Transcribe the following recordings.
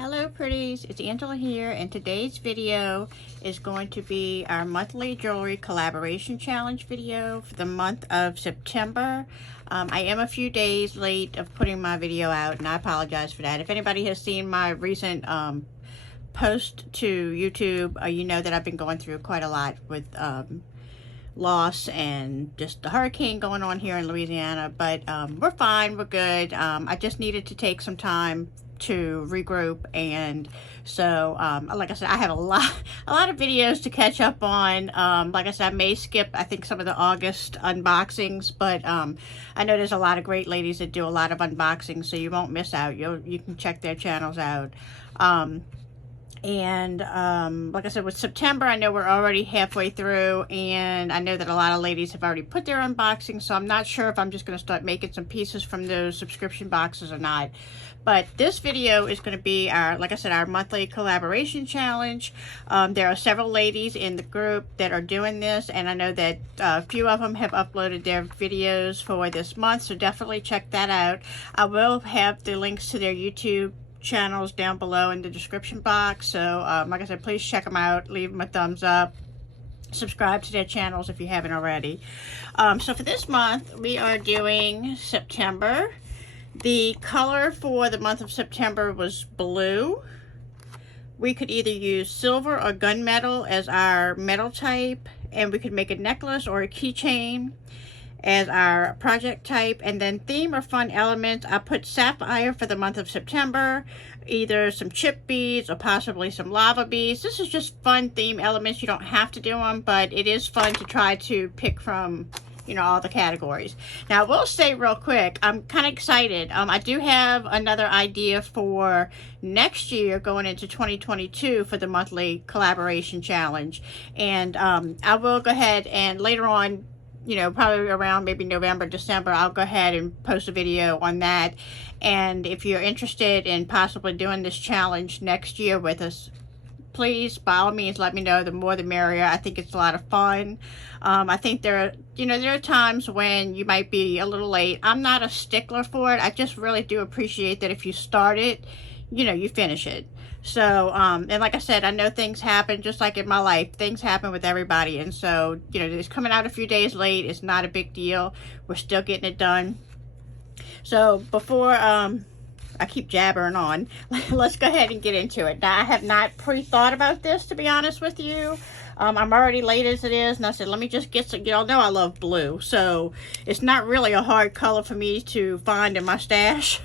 Hello pretties, it's Angela here, and today's video is going to be our monthly jewelry collaboration challenge video for the month of September. I am a few days late of putting my video out, and I apologize for that. If anybody has seen my recent post to YouTube, you know that I've been going through quite a lot with loss and just the hurricane going on here in Louisiana, but we're fine, we're good. I just needed to take some time to regroup, and so like I said, I have a lot of videos to catch up on. Like I said, I may skip I think some of the August unboxings, but I know there's a lot of great ladies that do a lot of unboxings, so you won't miss out. You can check their channels out. And like I said, with September, I know we're already halfway through, and I know that a lot of ladies have already put their unboxing, so I'm not sure if I'm just going to start making some pieces from those subscription boxes or not. But this video is going to be our, like I said, our monthly collaboration challenge. There are several ladies in the group that are doing this, and I know that a few of them have uploaded their videos for this month, so definitely check that out. I will have the links to their YouTube channels down below in the description box, so like I said, please check them out, leave them a thumbs up, subscribe to their channels if you haven't already. So for this month we are doing September. The color for the month of September was blue. We could either use silver or gunmetal as our metal type, and we could make a necklace or a keychain as our project type. And then theme or fun elements, I put sapphire for the month of September, either some chip beads or possibly some lava beads. This is just fun theme elements. You don't have to do them, but it is fun to try to pick from, you know, all the categories. Now I will say real quick, I'm kind of excited. I do have another idea for next year going into 2022 for the monthly collaboration challenge, and I will go ahead and later on, you know, probably around maybe November, December, I'll go ahead and post a video on that. And if you're interested in possibly doing this challenge next year with us, please, by all means, let me know. The more the merrier. I think it's a lot of fun. I think there are times when you might be a little late. I'm not a stickler for it. I just really do appreciate that if you start it, you know, you finish it. So, and like I said, I know things happen, just like in my life. Things happen with everybody. And so, you know, it's coming out a few days late. It's not a big deal. We're still getting it done. So before I keep jabbering on, let's go ahead and get into it. Now, I have not pre-thought about this, to be honest with you. I'm already late as it is, and I said, let me just get some, y'all know I love blue. So it's not really a hard color for me to find in my stash.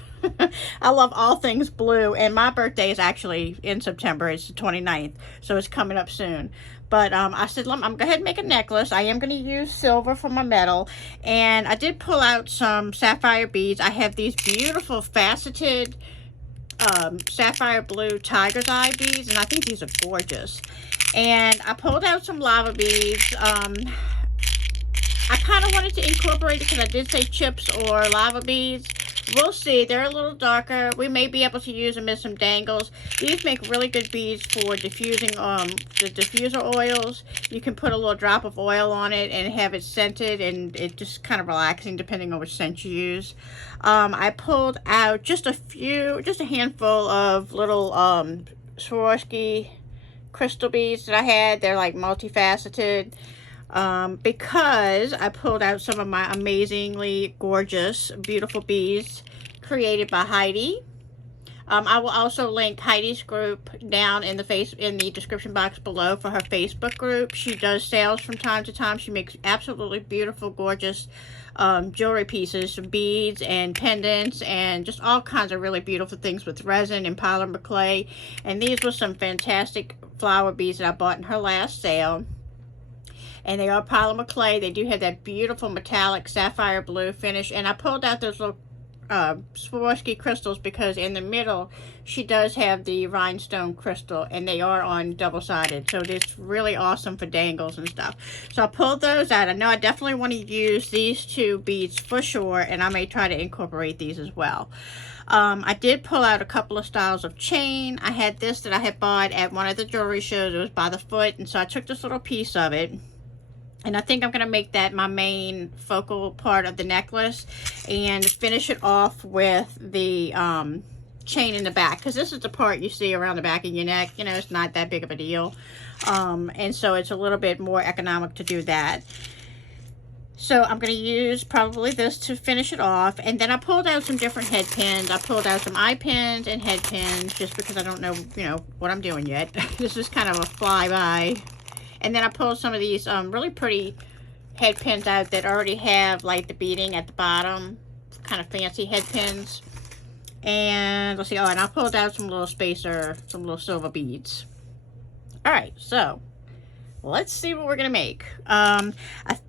I love all things blue, and my birthday is actually in September. It's the 29th, so it's coming up soon. But I said, I'm going to go ahead and make a necklace. I am going to use silver for my metal, and I did pull out some sapphire beads. I have these beautiful faceted sapphire blue tiger's eye beads, and I think these are gorgeous. And I pulled out some lava beads. I kind of wanted to incorporate it because I did say chips or lava beads. We'll see. They're a little darker. We may be able to use them as some dangles. These make really good beads for diffusing the diffuser oils. You can put a little drop of oil on it and have it scented, and it's just kind of relaxing depending on which scent you use. I pulled out just a handful of little Swarovski crystal beads that I had. They're like multifaceted. Because I pulled out some of my amazingly gorgeous, beautiful beads created by Heidi. I will also link Heidi's group down in the description box below for her Facebook group. She does sales from time to time. She makes absolutely beautiful, gorgeous jewelry pieces, beads and pendants, and just all kinds of really beautiful things with resin and polymer clay. And these were some fantastic flower beads that I bought in her last sale. And they are polymer clay. They do have that beautiful metallic sapphire blue finish. And I pulled out those little Swarovski crystals because in the middle she does have the rhinestone crystal, and they are on double-sided. So it's really awesome for dangles and stuff. So I pulled those out. I know I definitely want to use these two beads for sure, and I may try to incorporate these as well. I did pull out a couple of styles of chain. I had this that I had bought at one of the jewelry shows. It was by the foot, and so I took this little piece of it. And I think I'm going to make that my main focal part of the necklace and finish it off with the chain in the back, because this is the part you see around the back of your neck. You know, it's not that big of a deal. And so it's a little bit more economic to do that. So I'm going to use probably this to finish it off. And then I pulled out some different head pins. I pulled out some eye pins and head pins just because I don't know, you know, what I'm doing yet. This is kind of a flyby. And then I pulled some of these really pretty head pins out that already have like the beading at the bottom. Kind of fancy head pins. And let's see. Oh, and I pulled out some little some little silver beads. All right, so let's see what we're gonna make. I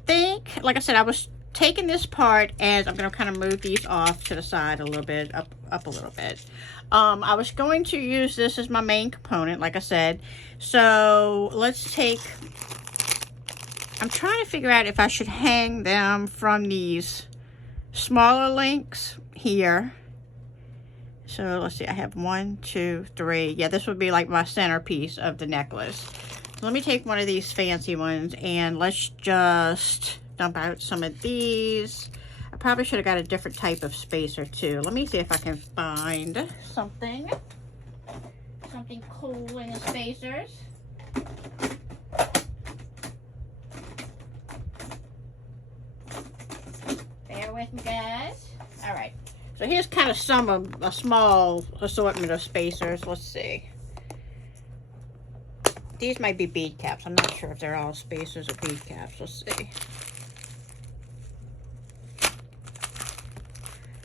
think, like I said, I was taking this part as I'm gonna kind of move these off to the side a little bit, up a little bit. I was going to use this as my main component, like I said. So let's take, I'm trying to figure out if I should hang them from these smaller links here. So let's see, I have 1, 2, 3. Yeah, this would be like my centerpiece of the necklace. So let me take one of these fancy ones and let's just dump out some of these. I probably should have got a different type of spacer too. Let me see if I can find something cool in the spacers. Bear with me, guys. All right. So here's kind of some of a small assortment of spacers. Let's see. These might be bead caps. I'm not sure if they're all spacers or bead caps. Let's see.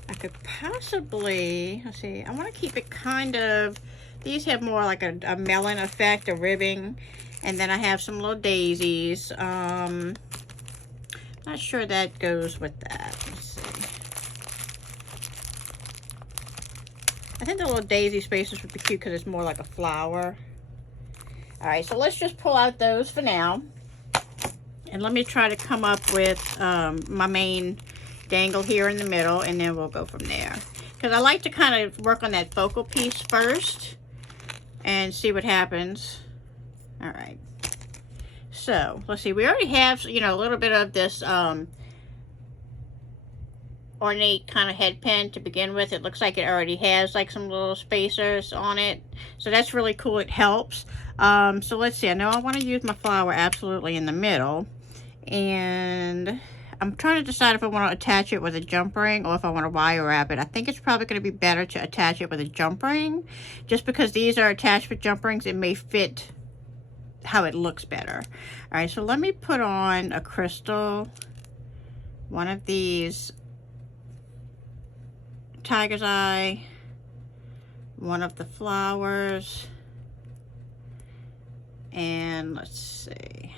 I could possibly, let's see, I want to keep it kind of, these have more like a melon effect, a ribbing. And then I have some little daisies. Not sure that goes with that. Let's see. I think the little daisy spacers would be cute because it's more like a flower. All right, so let's just pull out those for now. And let me try to come up with my main dangle here in the middle, and then we'll go from there. Because I like to kind of work on that focal piece first and see what happens. All right. So, let's see. We already have, you know, a little bit of this ornate kind of head pin to begin with. It looks like it already has like some little spacers on it, so that's really cool. It helps. So let's see, I know I want to use my flower absolutely in the middle, and I'm trying to decide if I want to attach it with a jump ring or if I want to wire wrap it. I think it's probably going to be better to attach it with a jump ring, just because these are attached with jump rings. It may fit how it looks better. All right, so let me put on a crystal, one of these tiger's eye, one of the flowers, and let's see.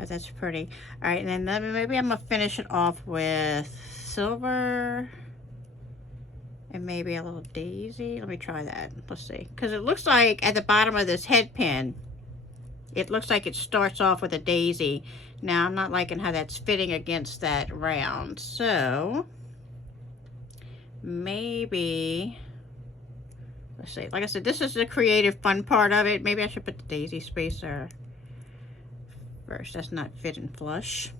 Oh, that's pretty. All right, and then maybe I'm gonna finish it off with silver and maybe a little daisy. Let me try that. Let's see, because it looks like at the bottom of this head pin, it looks like it starts off with a daisy. Now, I'm not liking how that's fitting against that round. So, maybe, let's see. Like I said, this is the creative fun part of it. Maybe I should put the daisy spacer first. That's not fitting flush.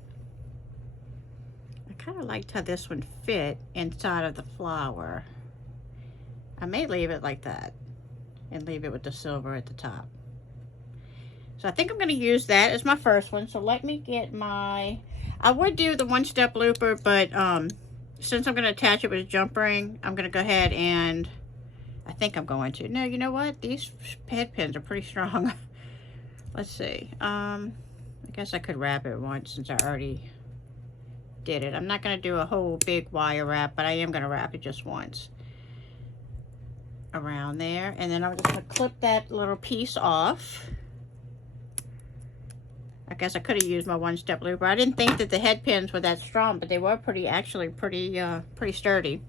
I kind of liked how this one fit inside of the flower. I may leave it like that and leave it with the silver at the top. So I think I'm going to use that as my first one. So let me get my, I would do the one-step looper, but since I'm going to attach it with a jump ring, I'm going to go ahead and, I think I'm going to. No, you know what? These head pins are pretty strong. Let's see. I guess I could wrap it once since I already did it. I'm not going to do a whole big wire wrap, but I am going to wrap it just once around there. And then I'm just going to clip that little piece off. I guess I could have used my one-step looper. I didn't think that the head pins were that strong, but they were actually pretty sturdy.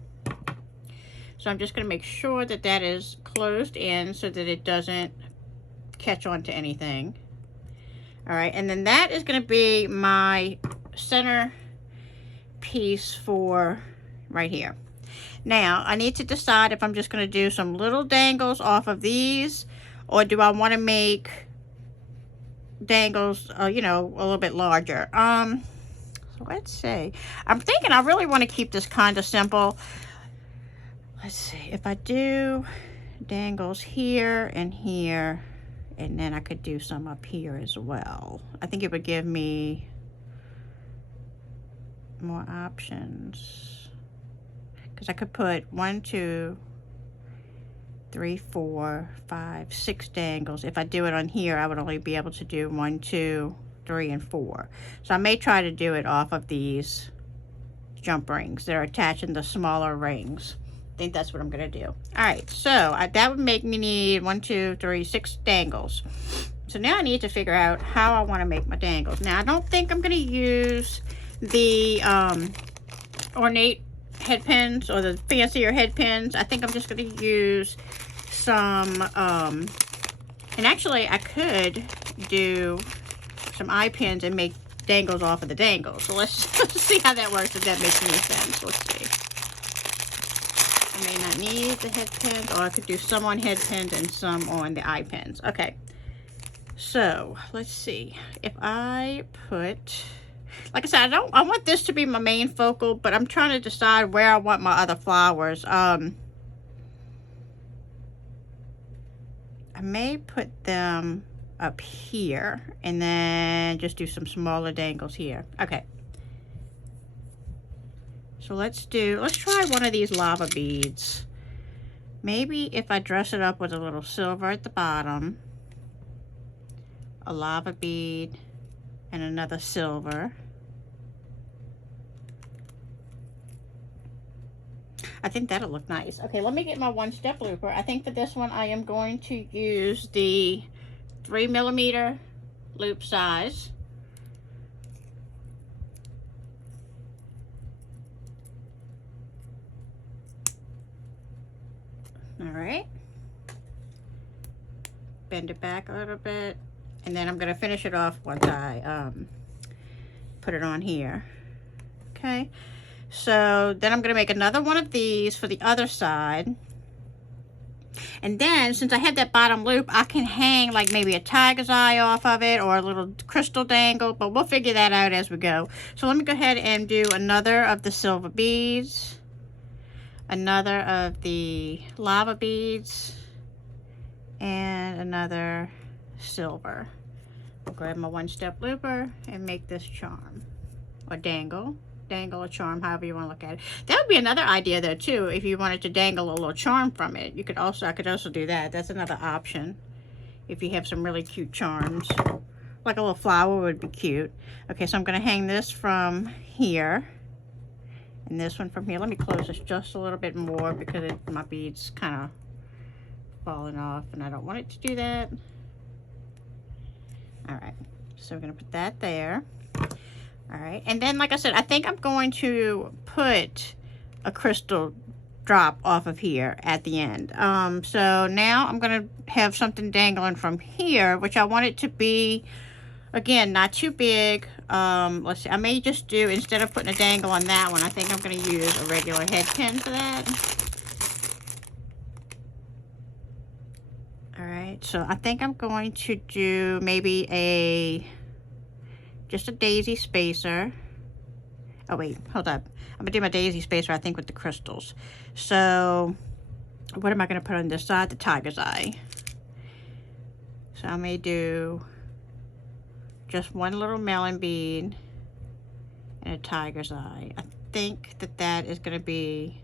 So I'm just going to make sure that that is closed in so that it doesn't catch on to anything. All right, and then that is going to be my center piece for right here. Now, I need to decide if I'm just going to do some little dangles off of these, or do I want to make dangles, you know, a little bit larger. So let's see. I'm thinking I really want to keep this kind of simple. Let's see. If I do dangles here and here, and then I could do some up here as well. I think it would give me more options. Because I could put 1, 2, 3, 4, 5, 6 dangles. If I do it on here, I would only be able to do 1, 2, 3, and 4. So I may try to do it off of these jump rings. They're attaching the smaller rings. I think that's what I'm gonna do. All right, so that would make me need 1, 2, 3, 6 dangles. So now I need to figure out how I want to make my dangles. Now I don't think I'm gonna use the ornate head pins or the fancier head pins. I think I'm just going to use some and actually I could do some eye pins and make dangles off of the dangles. So let's see how that works, if that makes any sense. Let's see. I may not need the head pins, or I could do some on head pins and some on the eye pins. Okay, so let's see. If I put, like I said, I want this to be my main focal, but I'm trying to decide where I want my other flowers. I may put them up here and then just do some smaller dangles here. Okay. So let's try one of these lava beads. Maybe if I dress it up with a little silver at the bottom, a lava bead, and another silver. I think that'll look nice. Okay, let me get my 1-step looper. I think for this one I am going to use the 3mm loop size. All right. Bend it back a little bit, and then I'm going to finish it off once I put it on here. Okay. So then I'm going to make another one of these for the other side. And then, since I have that bottom loop, I can hang like maybe a tiger's eye off of it or a little crystal dangle, but we'll figure that out as we go. So let me go ahead and do another of the silver beads, another of the lava beads, and another silver. I'll grab my 1-step looper and make this charm or dangle or charm, however you want to look at it. That would be another idea though too, if you wanted to dangle a little charm from it. You could also, I could also do that. That's another option if you have some really cute charms. Like a little flower would be cute. Okay, so I'm going to hang this from here and this one from here. Let me close this just a little bit more because my bead's kind of falling off and I don't want it to do that. All right, so we're going to put that there. All right, and then like I said, I think I'm going to put a crystal drop off of here at the end. So now I'm going to have something dangling from here, which I want it to be, again, not too big. Let's see, I may just do, instead of putting a dangle on that one, I think I'm going to use a regular head pin for that. All right, so I think I'm going to do maybe just a daisy spacer. Oh wait, hold up. I'm gonna do my daisy spacer, I think, with the crystals. So what am I gonna put on this side? The tiger's eye. So I may do just one little melon bead and a tiger's eye. I think that is gonna be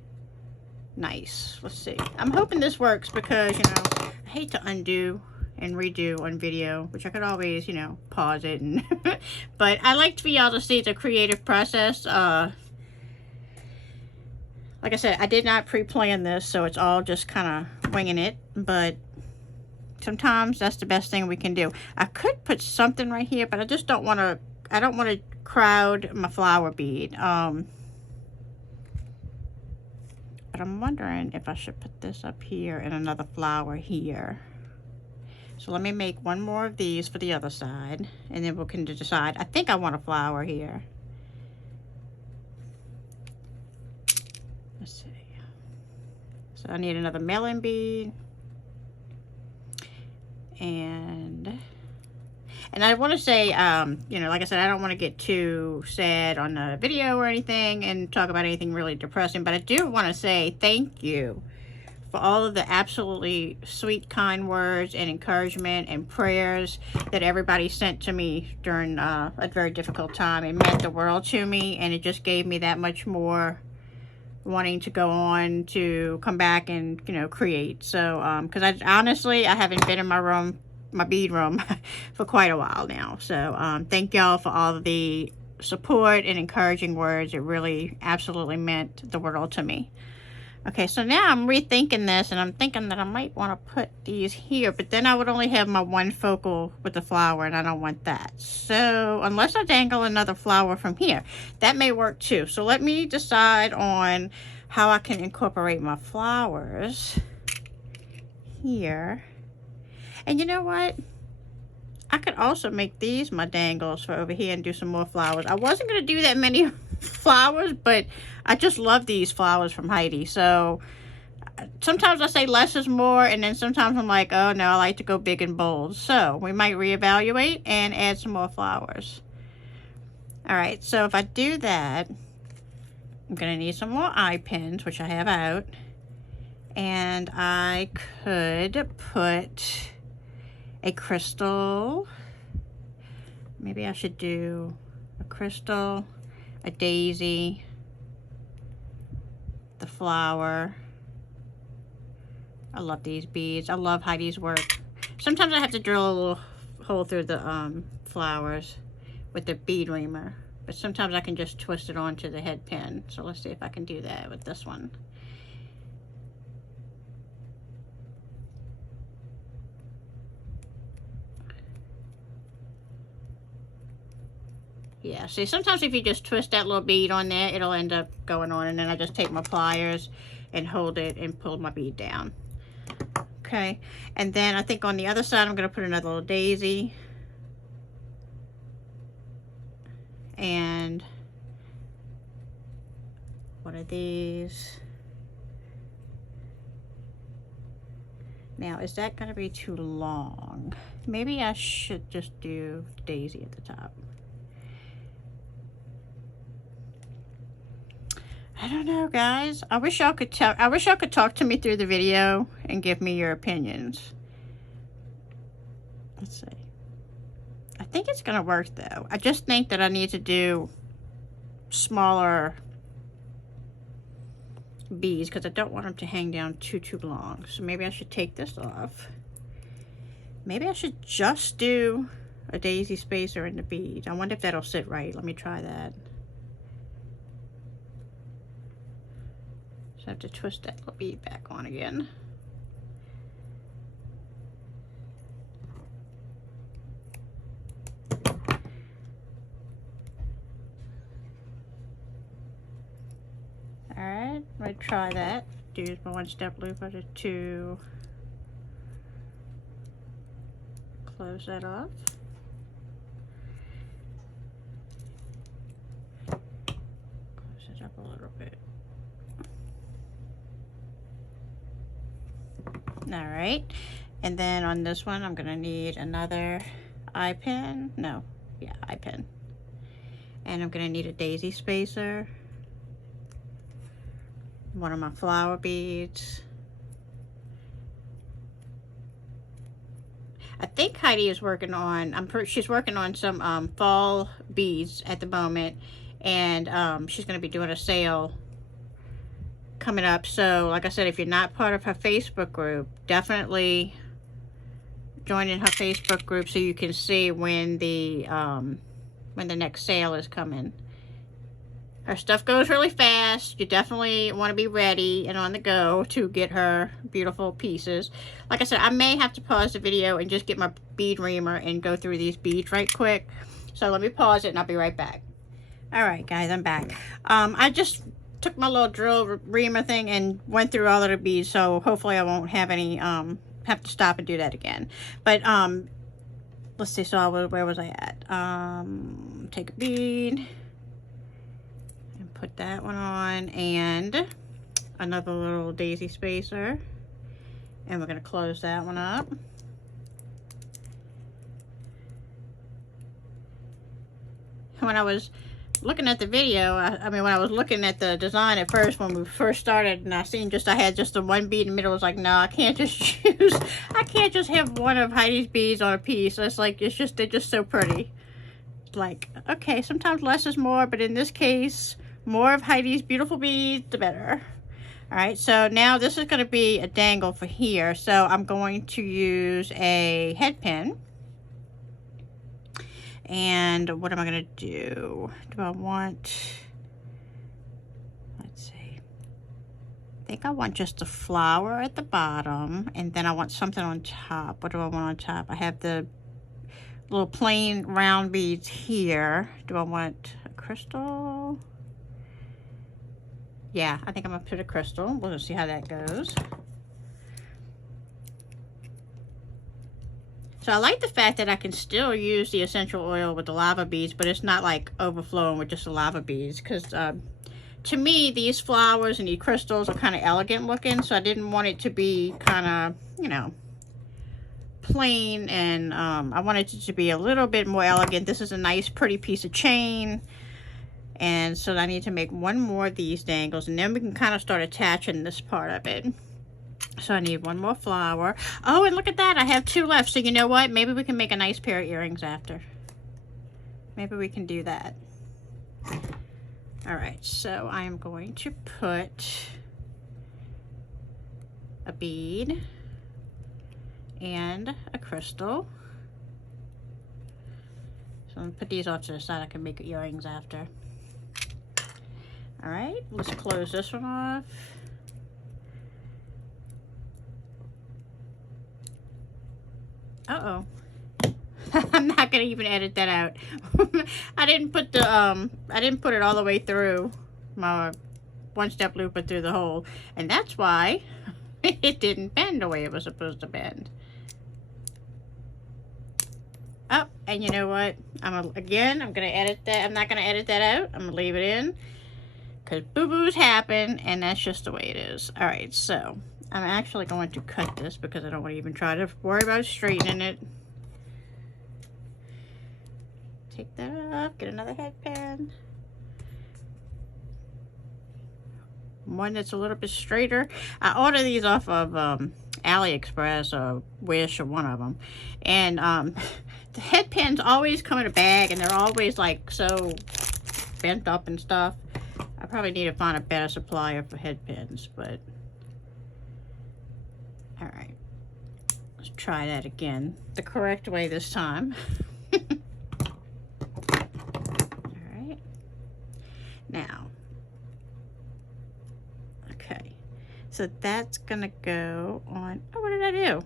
nice. Let's see. I'm hoping this works because, you know, I hate to undo and redo on video, which I could always, you know, pause it and but I like to be able to see the creative process. Like I said, I did not pre-plan this, so it's all just kind of winging it, but sometimes that's the best thing we can do. I could put something right here, but I just don't want to, I don't want to crowd my flower bead. But I'm wondering if I should put this up here and another flower here. So let me make one more of these for the other side, and then we can decide. I think I want a flower here. Let's see. So I need another melon bead. And And I want to say, you know, like I said, I don't want to get too sad on the video or anything and talk about anything really depressing, but I do want to say thank you for all of the absolutely sweet, kind words and encouragement and prayers that everybody sent to me during a very difficult time. It meant the world to me, and it just gave me that much more wanting to go on to come back and, you know, create. So, because I honestly, I haven't been in my room, my bead room, for quite a while now. So, thank y'all for all of the support and encouraging words. It really absolutely meant the world to me. Okay, so now I'm rethinking this, and I'm thinking that I might want to put these here, but then I would only have my one focal with the flower, and I don't want that. So unless I dangle another flower from here, that may work too. So let me decide on how I can incorporate my flowers here. And you know what? I could also make these my dangles for over here and do some more flowers. I wasn't going to do that many flowers, but I just love these flowers from Heidi. So sometimes I say less is more, and then sometimes I'm like, oh no, I like to go big and bold. So we might reevaluate and add some more flowers. All right, so if I do that, I'm going to need some more eye pins, which I have out. And I could put a crystal. Maybe I should do a crystal, a daisy, the flower. I love these beads. I love Heidi's work. Sometimes I have to drill a little hole through the flowers with the bead reamer, but sometimes I can just twist it onto the head pin. So let's see if I can do that with this one. Yeah, see, sometimes if you just twist that little bead on there, it'll end up going on, and then I just take my pliers and hold it and pull my bead down. Okay, and then I think on the other side I'm going to put another little daisy. And one of these. Now, is that going to be too long? Maybe I should just do daisy at the top. I don't know, guys. I wish y'all could tell. I wish y'all could talk to me through the video and give me your opinions. Let's see. I think it's gonna work though. I just think that I need to do smaller beads because I don't want them to hang down too long. So maybe I should take this off. Maybe I should just do a daisy spacer in the bead. I wonder if that'll sit right. Let me try that. So I have to twist that little bead back on again. Alright, I'm going to try that. Use my one-step looper to close that off. Close it up a little bit. Alright, and then on this one I'm going to need another eye pin. No, yeah, eye pin. And I'm going to need a daisy spacer. One of my flower beads. I think Heidi is working on, she's working on some fall beads at the moment, and she's going to be doing a sale coming up. So like I said, if you're not part of her Facebook group, definitely join in her Facebook group so you can see when the next sale is coming. Her stuff goes really fast. You definitely want to be ready and on the go to get her beautiful pieces. Like I said, I may have to pause the video and just get my bead reamer and go through these beads right quick. So let me pause it and I'll be right back. Alright guys, I'm back. I just took my little drill reamer thing and went through all of the beads, so hopefully I won't have any have to stop and do that again. But let's see, so where was I at? Take a bead and put that one on, and another little daisy spacer, and we're going to close that one up. when I was looking at the video, I mean, when I was looking at the design at first, when we first started, and I had just the one bead in the middle, I was like, no, I can't just I can't just have one of Heidi's beads on a piece. So it's like, they're just so pretty. Like, okay, sometimes less is more, but in this case, more of Heidi's beautiful beads, the better. All right, so now this is going to be a dangle for here. So I'm going to use a head pin. And what am I going to do? Do I want, let's see. I think I want just a flower at the bottom, and then I want something on top. What do I want on top? I have the little plain round beads here. Do I want a crystal? Yeah, I think I'm going to put a crystal. We'll see how that goes. So I like the fact that I can still use the essential oil with the lava beads, but it's not like overflowing with just the lava beads. Because to me, these flowers and these crystals are kind of elegant looking. So I didn't want it to be kind of, you know, plain. And I wanted it to be a little bit more elegant. This is a nice, pretty piece of chain. And so I need to make one more of these dangles. And then we can kind of start attaching this part of it. So I need one more flower. Oh, and look at that. I have 2 left. So you know what? Maybe we can make a nice pair of earrings after. Maybe we can do that. All right. So I am going to put a bead and a crystal. So I'm going to put these off to the side. I can make earrings after. All right. Let's close this one off. Uh-oh. I'm not gonna even edit that out. I didn't put it all the way through my one-step looper through the hole, and that's why it didn't bend the way it was supposed to bend. Oh, and you know what? I'm gonna edit that. I'm not gonna edit that out. I'm gonna leave it in because boo-boos happen, and that's just the way it is. All right, so I'm actually going to cut this because I don't want to even try to worry about straightening it. Take that off, get another head pin. One that's a little bit straighter. I ordered these off of AliExpress or Wish or one of them. And the head pins always come in a bag and they're always like so bent up and stuff. I probably need to find a better supplier for head pins, but all right, let's try that again the correct way this time. All right, now, okay, so that's gonna go on. Oh, what did I do?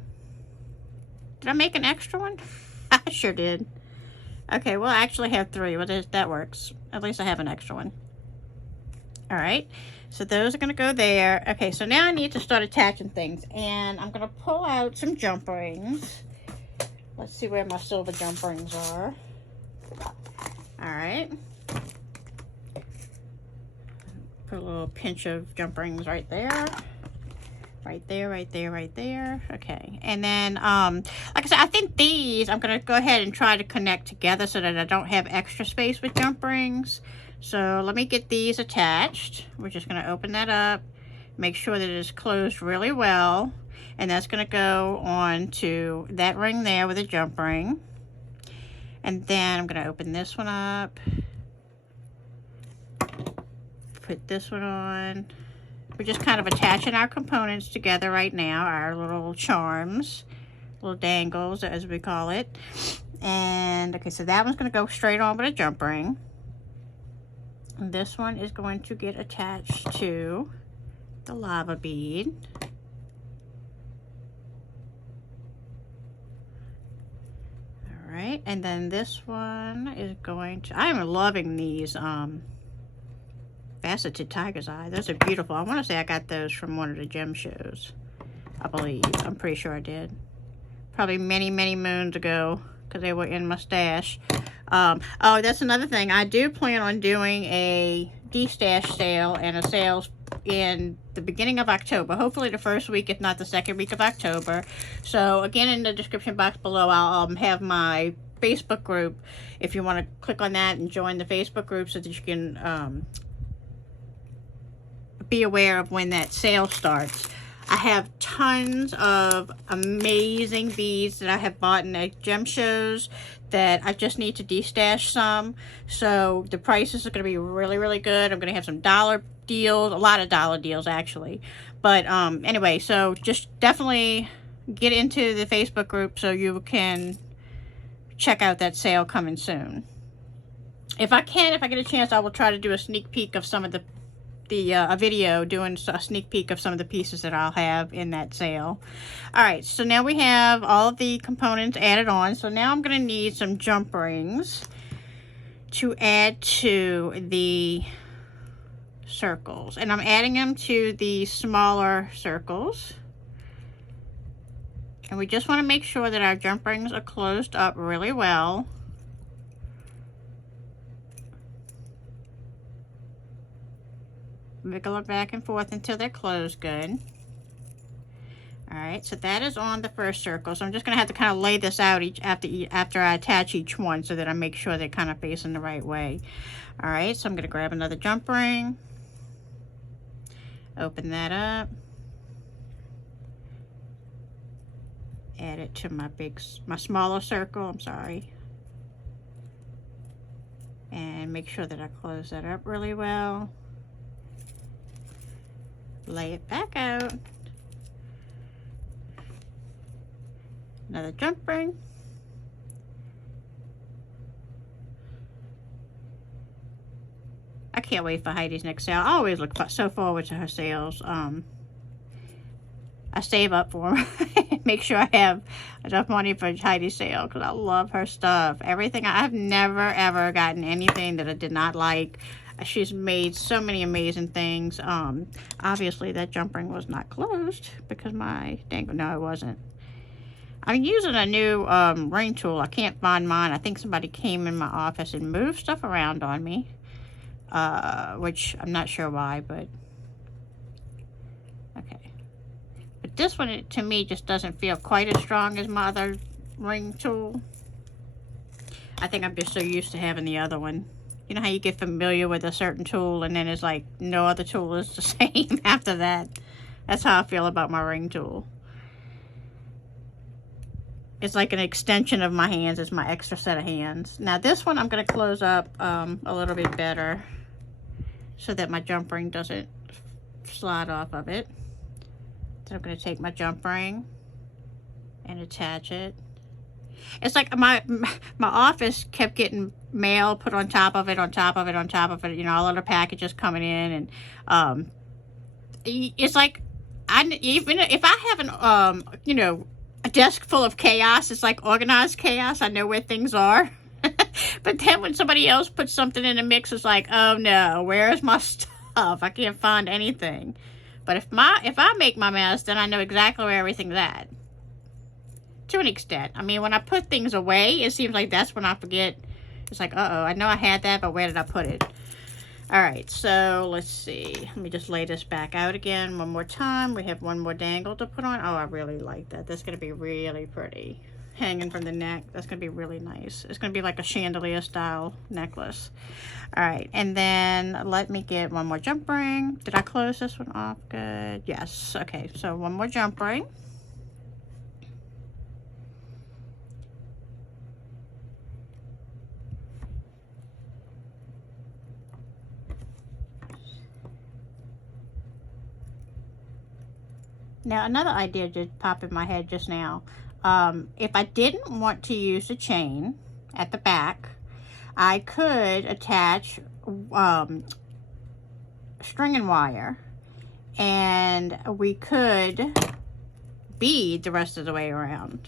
Did I make an extra one? I sure did. Okay, well, I actually have 3. Well, that works. At least I have an extra one. All right, so those are going to go there. Okay, so now I need to start attaching things, and I'm going to pull out some jump rings. Let's see where my silver jump rings are. All right. Put a little pinch of jump rings right there. Right there, right there, right there. Okay, and then, like I said, I think these, I'm going to go ahead and try to connect together so that I don't have extra space with jump rings. So let me get these attached. We're just going to open that up, make sure that it is closed really well, and that's going to go on to that ring there with a jump ring. And then I'm going to open this one up, put this one on. We're just kind of attaching our components together right now, our little charms, little dangles as we call it. And okay, so that one's going to go straight on with a jump ring. And this one is going to get attached to the lava bead. All right, and then this one is going to, I'm loving these faceted tiger's eye. Those are beautiful. I want to say I got those from one of the gem shows. I believe. I'm pretty sure I did. Probably many, many moons ago because they were in my stash. Oh, that's another thing. I do plan on doing a de-stash sale and a sale in the beginning of October. Hopefully the first week, if not the second week of October. So again, in the description box below, I'll have my Facebook group if you want to click on that and join the Facebook group so that you can be aware of when that sale starts. I have tons of amazing beads that I have bought in at gem shows that I just need to destash some. So the prices are going to be really, really good. I'm going to have some dollar deals, a lot of dollar deals actually. But anyway, so just definitely get into the Facebook group so you can check out that sale coming soon. If I get a chance, I will try to do a sneak peek of some of a video doing a sneak peek of some of the pieces that I'll have in that sale. Alright, so now we have all of the components added on. So now I'm going to need some jump rings to add to the circles. And I'm adding them to the smaller circles. And we just want to make sure that our jump rings are closed up really well. Wiggle it back and forth until they're closed good. Alright, so that is on the first circle. So I'm just going to have to kind of lay this out after I attach each one so that I make sure they're kind of facing the right way. Alright, so I'm going to grab another jump ring. Open that up. Add it to my smaller circle, I'm sorry. And make sure that I close that up really well. Lay it back out. Another jump ring. I can't wait for Heidi's next sale. I always look so forward to her sales. I save up for them. Make sure I have enough money for Heidi's sale because I love her stuff. Everything. I've never ever gotten anything that I did not like. She's made so many amazing things. Obviously that jump ring was not closed because no, it wasn't. I'm using a new ring tool. I can't find mine. I think somebody came in my office and moved stuff around on me, which I'm not sure why, but okay. But this one, to me, just doesn't feel quite as strong as my other ring tool. I think I'm just so used to having the other one. You know how you get familiar with a certain tool and then it's like no other tool is the same after that? That's how I feel about my ring tool. It's like an extension of my hands. It's my extra set of hands. Now this one I'm going to close up a little bit better so that my jump ring doesn't slide off of it. So I'm going to take my jump ring and attach it. It's like my office kept getting mail put on top of it, on top of it, on top of it. You know, all other packages coming in, and it's like even if I have an you know, a desk full of chaos, it's like organized chaos. I know where things are. But then when somebody else puts something in the mix, it's like, oh no, where's my stuff? I can't find anything. But if I make my mess, then I know exactly where everything's at. To an extent. I mean, when I put things away, it seems like that's when I forget. It's like, uh-oh, I know I had that, but where did I put it? Alright, so let's see. Let me just lay this back out again one more time. We have one more dangle to put on. Oh, I really like that. That's going to be really pretty. Hanging from the neck. That's going to be really nice. It's going to be like a chandelier style necklace. Alright, and then let me get one more jump ring. Did I close this one off good? Yes. Okay, so one more jump ring. Now, another idea just popped in my head just now. If I didn't want to use a chain at the back, I could attach string and wire, and we could bead the rest of the way around.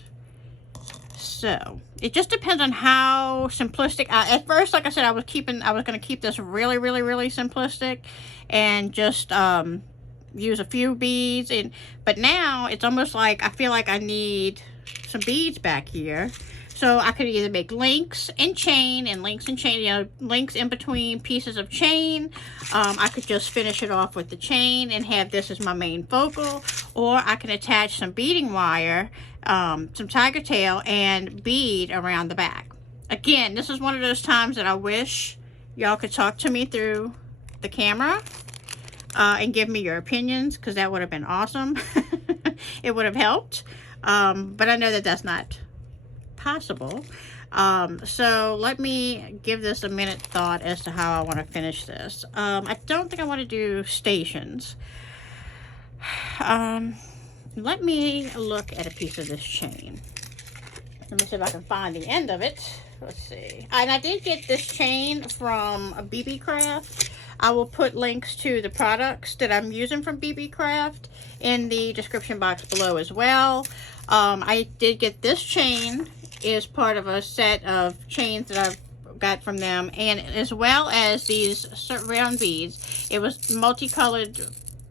So it just depends on how simplistic. At first, like I said, I was going to keep this really, really, really simplistic, and just use a few beads. But now it's almost like I feel like I need some beads back here. So I could either make links and chain, and links and chain, you know, links in between pieces of chain. I could just finish it off with the chain and have this as my main focal, or I can attach some beading wire, some tiger tail, and bead around the back. Again, this is one of those times that I wish y'all could talk to me through the camera and give me your opinions, because that would have been awesome. It would have helped. But I know that that's not possible. So let me give this a minute thought as to how I want to finish this. I don't think I want to do stations. Let me look at a piece of this chain. Let me see if I can find the end of it. Let's see. And I did get this chain from Beebee Craft. I will put links to the products that I'm using from Beebee Craft in the description box below as well. I did get this chain as part of a set of chains that I've got from them, and as well as these round beads. It was multicolored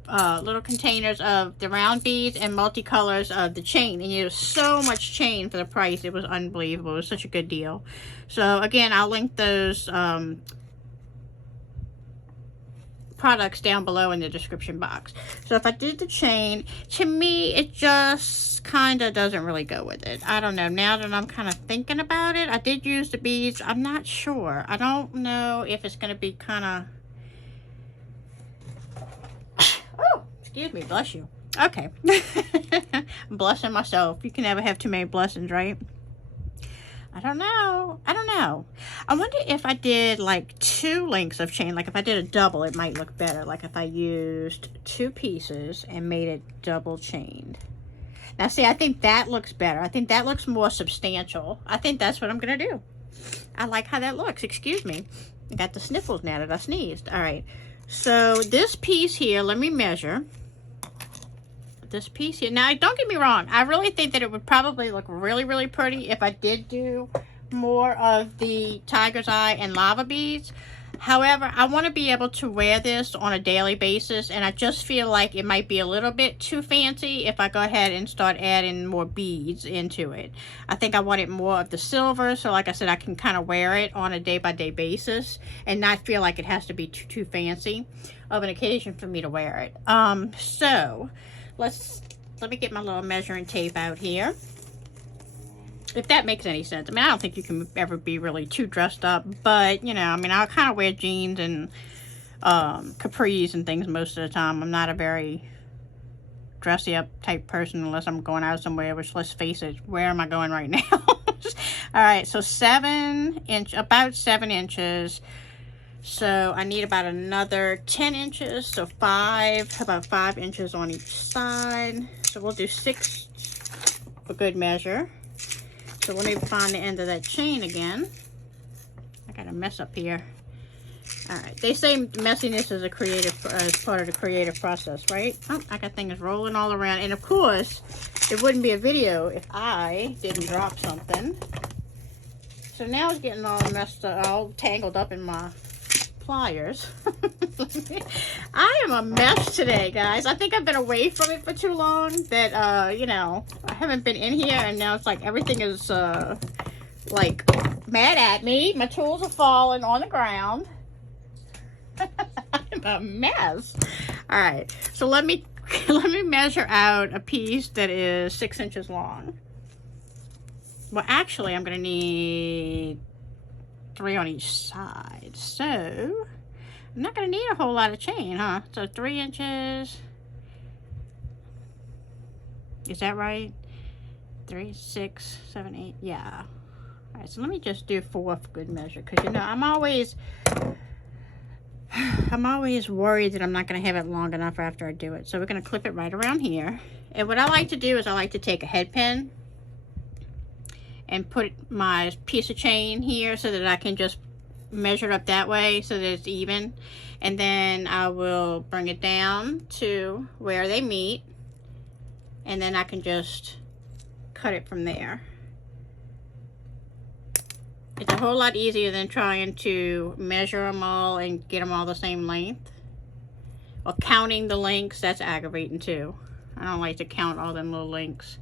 little containers of the round beads and multicolors of the chain, and it was so much chain for the price. It was unbelievable. It was such a good deal. So again, I'll link those products down below in the description box. So if I did the chain, to me it just kind of doesn't really go with it. I don't know, now that I'm kind of thinking about it. I did use the beads. I'm not sure. I don't know if it's going to be kind of oh, excuse me, bless you. Okay. I'm blessing myself. You can never have too many blessings, right? I don't know. I don't know. I wonder if I did like 2 links of chain. Like if I did a double, it might look better. Like if I used 2 pieces and made it double chained. Now see, I think that looks better. I think that looks more substantial. I think that's what I'm going to do. I like how that looks. Excuse me. I got the sniffles now that I sneezed. All right. So this piece here, let me measure. This piece here. Now, don't get me wrong. I really think that it would probably look really, really pretty if I did do more of the tiger's eye and lava beads. However, I want to be able to wear this on a daily basis, and I just feel like it might be a little bit too fancy if I go ahead and start adding more beads into it. I think I want it more of the silver, so like I said, I can kind of wear it on a day-by-day basis and not feel like it has to be too fancy of an occasion for me to wear it. So let me get my little measuring tape out here, if that makes any sense. I mean, I don't think you can ever be really too dressed up, but you know, I mean, I kind of wear jeans and capris and things most of the time. I'm not a very dressy up type person unless I'm going out somewhere, which, let's face it, where am I going right now? All right, so about 7 inches. So I need about another 10 inches, so about 5 inches on each side. So we'll do 6 for good measure. So let me find the end of that chain again. I got a mess up here. All right, they say messiness is part of the creative process, right? Oh, I got things rolling all around. And of course, it wouldn't be a video if I didn't drop something. So now it's getting all messed up, all tangled up in my pliers. I am a mess today, guys. I think I've been away from it for too long that you know, I haven't been in here, and now it's like everything is like mad at me. My tools are falling on the ground. I'm a mess. All right, so let me measure out a piece that is 6 inches long. Well, actually, I'm gonna need 3 on each side, so I'm not going to need a whole lot of chain, huh? So 3 inches, is that right? 3, 6, 7, 8, yeah. All right, so let me just do 4 for good measure, because you know I'm always worried that I'm not going to have it long enough after I do it. So we're going to clip it right around here, and what I like to do is I like to take a head pin and put my piece of chain here so that I can just measure it up that way so that it's even, and then I will bring it down to where they meet, and then I can just cut it from there. It's a whole lot easier than trying to measure them all and get them all the same length. Well, counting the links, that's aggravating too. I don't like to count all them little links.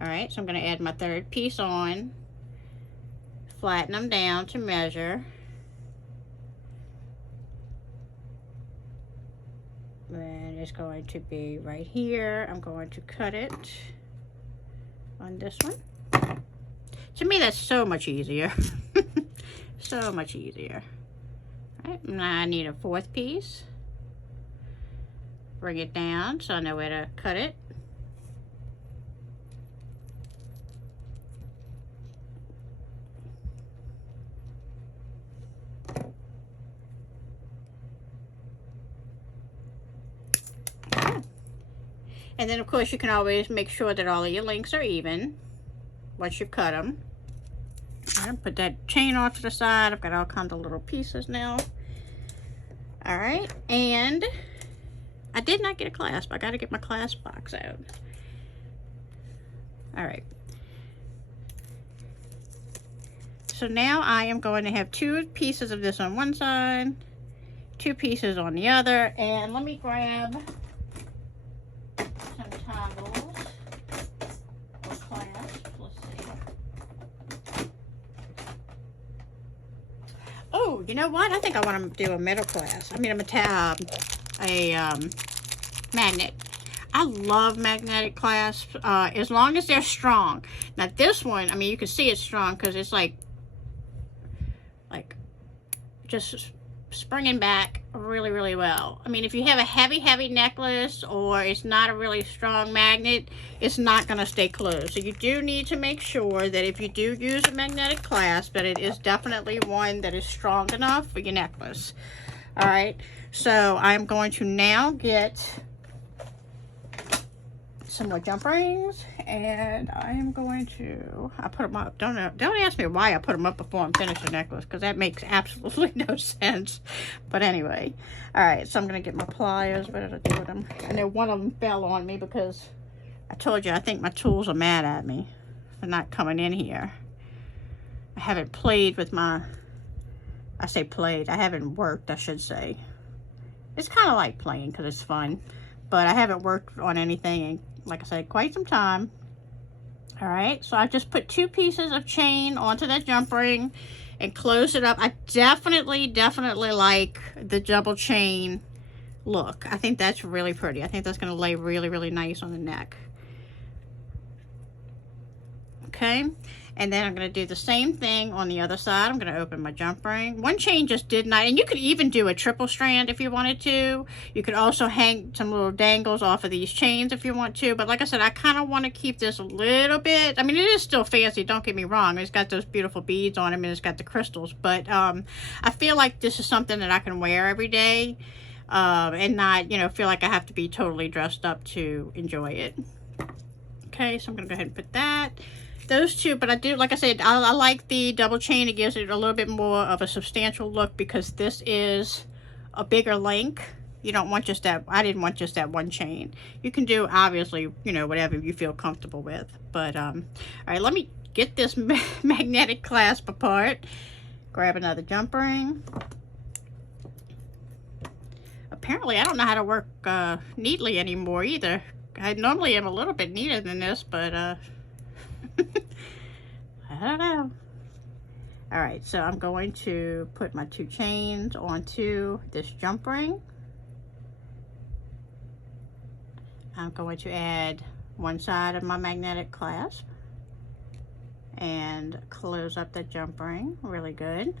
All right, so I'm going to add my 3rd piece on, flatten them down to measure, and it's going to be right here. I'm going to cut it on this one. To me, that's so much easier. So much easier. All right, now I need a 4th piece. Bring it down so I know where to cut it. And then, of course, you can always make sure that all of your links are even once you cut them. Right, put that chain off to the side. I've got all kinds of little pieces now. All right, and I did not get a clasp. I got to get my clasp box out. All right. So now I am going to have 2 pieces of this on one side, 2 pieces on the other, and let me grab some toggles or clasps. Let's see. Oh, you know what? I think I want to do a metal clasp. I mean, a magnet. I love magnetic clasps as long as they're strong. Now this one, I mean, you can see it's strong because it's like just springing back really, really well. I mean, if you have a heavy necklace or it's not a really strong magnet, it's not going to stay closed. So you do need to make sure that if you do use a magnetic clasp, that it is definitely one that is strong enough for your necklace. All right, so I'm going to now get some more jump rings, and I am going to, I put them up. Don't ask me why I put them up before I'm finished the necklace, because that makes absolutely no sense. But anyway, all right, so I'm going to get my pliers. What did I do with them? I know one of them fell on me because I told you I think my tools are mad at me for not coming in here. I haven't played with my, I say played, I haven't worked, I should say. It's kind of like playing because it's fun, but I haven't worked on anything in, like I said, quite some time. All right, so I just put 2 pieces of chain onto that jump ring and close it up. I definitely like the double chain look. I think that's really pretty. I think that's going to lay really, really nice on the neck. Okay, and then I'm going to do the same thing on the other side. I'm going to open my jump ring. One chain just did not, and you could even do a triple strand if you wanted to. You could also hang some little dangles off of these chains if you want to, but like I said, I kind of want to keep this a little bit, I mean, it is still fancy, don't get me wrong. It's got those beautiful beads on them and it's got the crystals, but I feel like this is something that I can wear every day and not, you know, feel like I have to be totally dressed up to enjoy it. Okay, so I'm going to go ahead and put that. Those 2, but I do, like I said, I like the double chain. It gives it a little bit more of a substantial look because this is a bigger link. You don't want just that, I didn't want just that one chain. You can do, obviously, you know, whatever you feel comfortable with. But, all right, let me get this magnetic clasp apart. Grab another jump ring. Apparently, I don't know how to work neatly anymore either. I normally am a little bit neater than this, but, I don't know. All right, so I'm going to put my 2 chains onto this jump ring. I'm going to add one side of my magnetic clasp and close up the jump ring really good.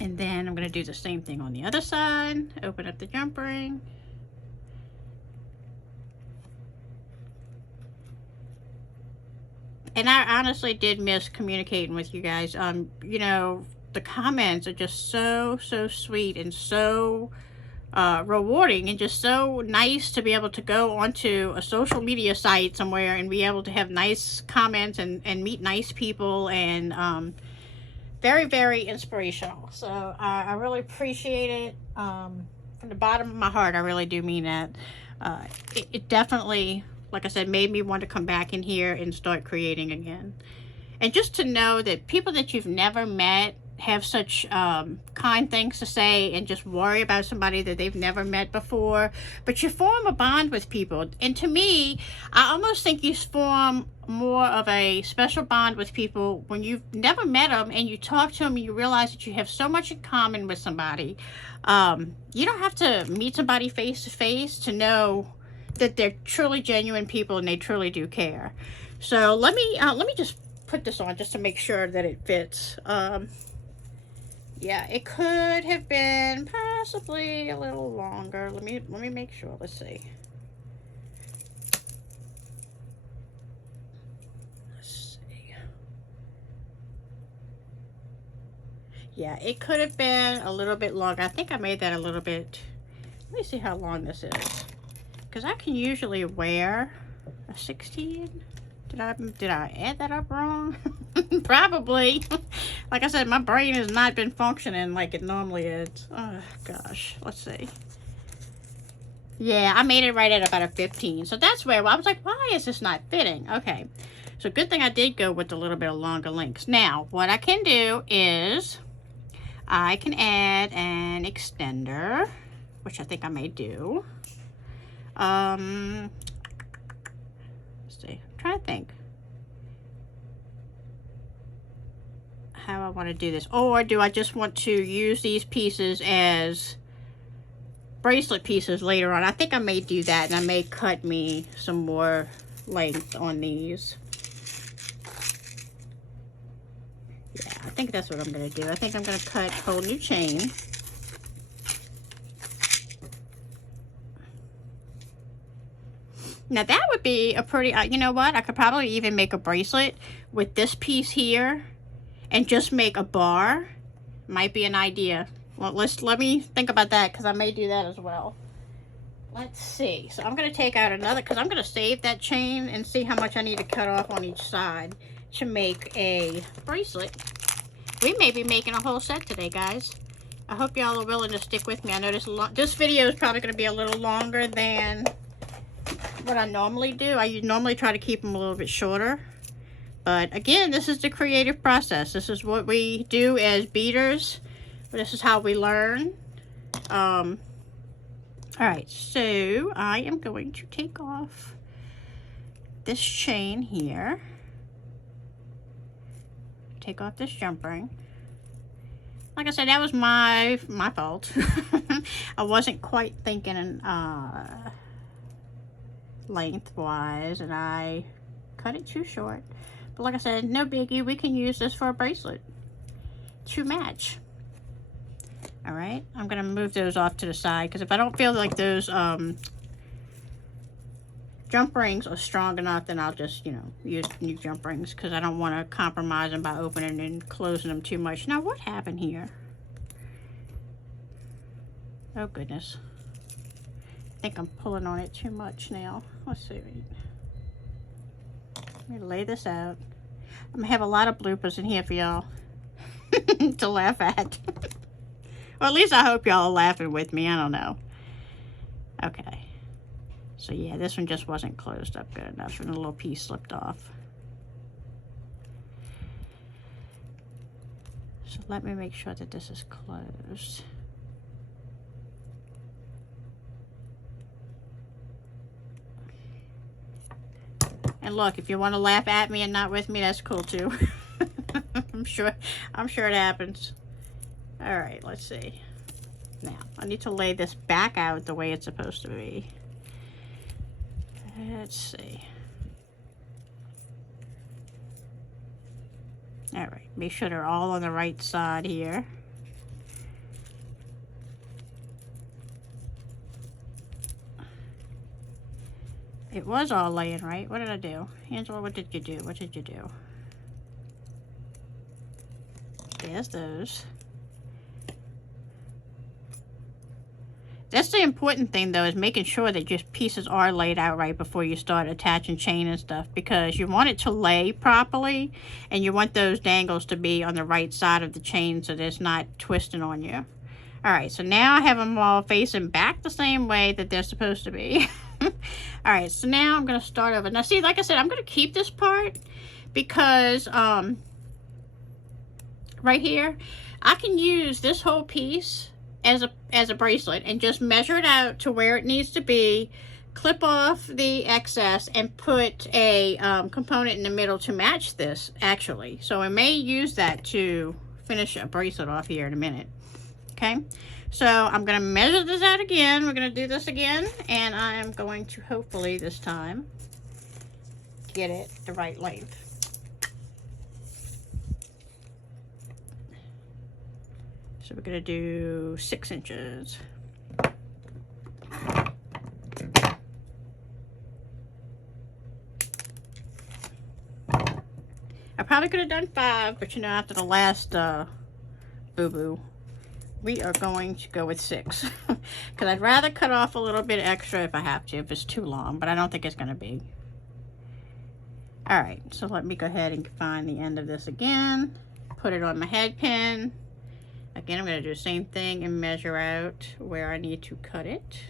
And then I'm going to do the same thing on the other side. Open up the jump ring. And I honestly did miss communicating with you guys. You know, the comments are just so sweet and so rewarding and just so nice to be able to go onto a social media site somewhere and be able to have nice comments and meet nice people, and very, very inspirational. So I really appreciate it. From the bottom of my heart, I really do mean that. It definitely, like I said, made me want to come back in here and start creating again. And just to know that people that you've never met have such kind things to say, and just worry about somebody that they've never met before, but you form a bond with people. And to me, I almost think you form more of a special bond with people when you've never met them and you talk to them and you realize that you have so much in common with somebody. You don't have to meet somebody face to face to know that they're truly genuine people and they truly do care. So let me just put this on just to make sure that it fits. Yeah, it could have been possibly a little longer. Let me make sure. Let's see. Yeah, it could have been a little bit longer. I think I made that a little bit. Let me see how long this is. Because I can usually wear a 16. Did I add that up wrong? Probably. Like I said, my brain has not been functioning like it normally is. Oh, gosh. Let's see. Yeah, I made it right at about a 15. So that's where I was like, why is this not fitting? Okay. So good thing I did go with a little bit of longer links. Now, what I can do is I can add an extender, which I think I may do. Let's see. I'm trying to think how I want to do this. Or do I just want to use these pieces as bracelet pieces later on? I think I may do that, and I may cut me some more length on these. Yeah, I think that's what I'm going to do. I think I'm going to cut a whole new chain. Now that would be a pretty, you know what? I could probably even make a bracelet with this piece here and just make a bar. Might be an idea. Well, let me think about that, because I may do that as well. Let's see. So I'm going to take out another, because I'm going to save that chain and see how much I need to cut off on each side to make a bracelet. We may be making a whole set today, guys. I hope y'all are willing to stick with me. I know this video is probably going to be a little longer than what I normally do. I normally try to keep them a little bit shorter. But again, this is the creative process. This is what we do as beaders. This is how we learn. All right, so I am going to take off this chain here. Take off this jump ring. Like I said, that was my fault. I wasn't quite thinking lengthwise, and I cut it too short. But like I said, no biggie. We can use this for a bracelet to match. All right, I'm gonna move those off to the side, because if I don't feel like those jump rings are strong enough, then I'll just, you know, use new jump rings, because I don't want to compromise them by opening and closing them too much. Now, what happened here? Oh, goodness. I think I'm pulling on it too much now. Let's see. Let me lay this out. I'm going to have a lot of bloopers in here for y'all to laugh at. Well, at least I hope y'all are laughing with me. I don't know. Okay. So yeah, this one just wasn't closed up good enough, and a little piece slipped off. So let me make sure that this is closed. And look, if you want to laugh at me and not with me, that's cool too. I'm sure it happens. All right, let's see. Now, I need to lay this back out the way it's supposed to be. Let's see. All right, make sure they're all on the right side here. It was all laying right. What did I do? Angela, what did you do? What did you do? There's those. That's the important thing, though, is making sure that your pieces are laid out right before you start attaching chain and stuff, because you want it to lay properly, and you want those dangles to be on the right side of the chain so that it's not twisting on you. All right, so now I have them all facing back the same way that they're supposed to be. All right, so now I'm going to start over. Now, see, like I said, I'm going to keep this part because right here, I can use this whole piece as a bracelet and just measure it out to where it needs to be, clip off the excess, and put a component in the middle to match this, actually. So I may use that to finish a bracelet off here in a minute. Okay, so I'm going to measure this out again. We're going to do this again, and I am going to hopefully this time get it the right length. So we're going to do 6 inches. I probably could have done 5, but you know, after the last boo-boo, we are going to go with 6. Because I'd rather cut off a little bit extra if I have to, if it's too long, but I don't think it's going to be. Alright, so let me go ahead and find the end of this again. Put it on my head pin. Again, I'm going to do the same thing and measure out where I need to cut it.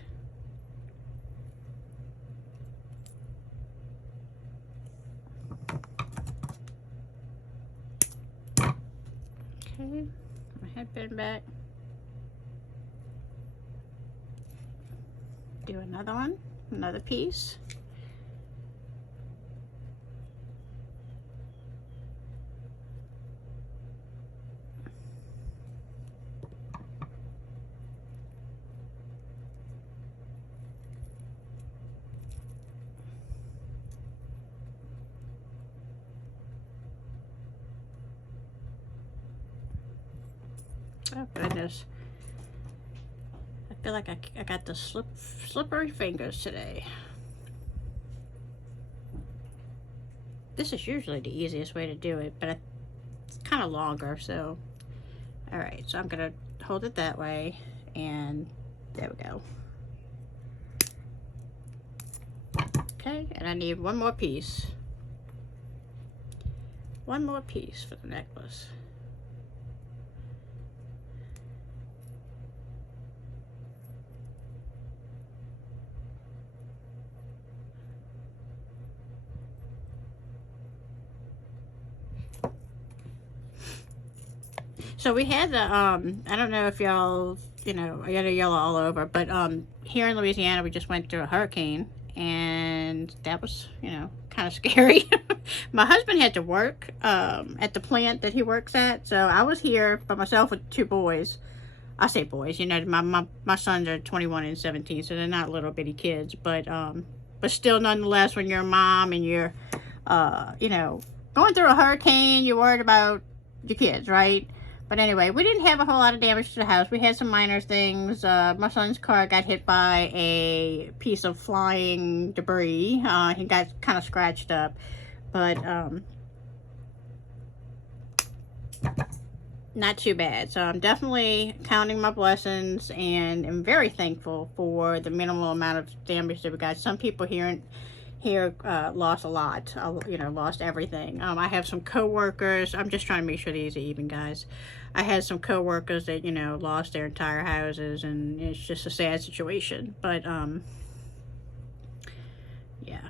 Okay, my headband back. Do another one, another piece. Oh goodness. I feel like I got the slippery fingers today. This is usually the easiest way to do it, but it's kind of longer, so. Alright, so I'm going to hold it that way, and there we go. Okay, and I need one more piece. One more piece for the necklace. So we had the, I don't know if y'all, you know, I got a yellow all over, but here in Louisiana, we just went through a hurricane, and that was, you know, kind of scary. My husband had to work at the plant that he works at, so I was here by myself with 2 boys. I say boys, you know, my sons are 21 and 17, so they're not little bitty kids, but still, nonetheless, when you're a mom and you're, you know, going through a hurricane, you're worried about your kids, right? But anyway, we didn't have a whole lot of damage to the house. We had some minor things. My son's car got hit by a piece of flying debris. He got kind of scratched up. But not too bad. So I'm definitely counting my blessings, and I'm very thankful for the minimal amount of damage that we got. Some people here lost a lot, you know, lost everything. I have some co-workers. I'm just trying to make sure these are even, guys. I had some co-workers that, you know, lost their entire houses, and it's just a sad situation. But yeah.